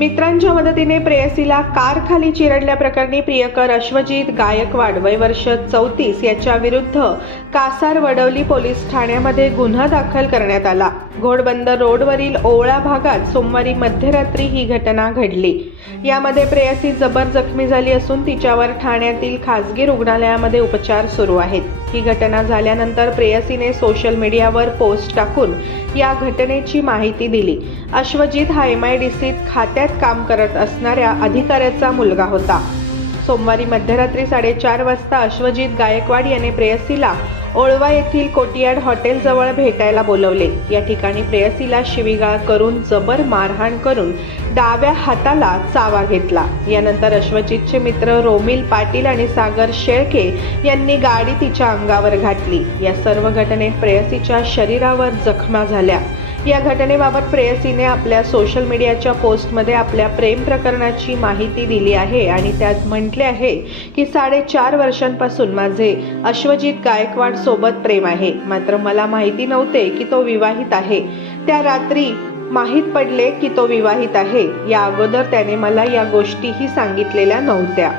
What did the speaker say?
मित्रांच्या मदतीने प्रेयसीला कार खाली चिरडल्याप्रकरणी प्रियकर अश्वजित गायकवाड वय वर्ष चौतीस याच्या विरुद्ध कासार वडवली पोलीस ठाण्यामध्ये गुन्हा दाखल करण्यात आला. घोडबंदर रोडवरील ओवळा भागात सोमवारी मध्यरात्री ही घटना घडली. यामध्ये प्रेयसी जबर जखमी झाली असून तिच्यावर ठाण्यातील खासगी रुग्णालयामध्ये उपचार सुरू आहेत. ही घटना झाल्यानंतर प्रेयसीने सोशल मीडियावर पोस्ट टाकून या घटनेची माहिती दिली. अश्वजित हा एम आय डी सीत खात्यात काम करत असणाऱ्या अधिकाऱ्याचा मुलगा होता. सोमवारी मध्यरात्री साडेचार वाजता अश्वजित गायकवाड याने प्रेयसीला ओळवा येथील कोटियाड हॉटेलजवळ भेटायला बोलवले. या ठिकाणी प्रेयसीला शिवीगाळ करून जबर मारहाण करून डाव्या हाताला चावा घेतला. यानंतर अश्वजितचे मित्र रोमिल पाटील आणि सागर शेळके यांनी गाडी तिच्या अंगावर घातली. या सर्व घटनेत प्रेयसीच्या शरीरावर जखमा झाल्या. या घटनेबाबत प्रेयसीने आपल्या सोशल मीडियाच्या पोस्टमध्ये आपल्या प्रेम प्रकरणाची माहिती दिली आहे आणि त्यात म्हटले आहे की साडेचार वर्षांपासून माझे अश्वजित गायकवाड सोबत प्रेम आहे. मात्र मला माहिती नव्हते की तो विवाहित आहे. त्या रात्री माहीत पडले की तो विवाहित आहे. या अगोदर त्याने मला या गोष्टीही सांगितलेल्या नव्हत्या.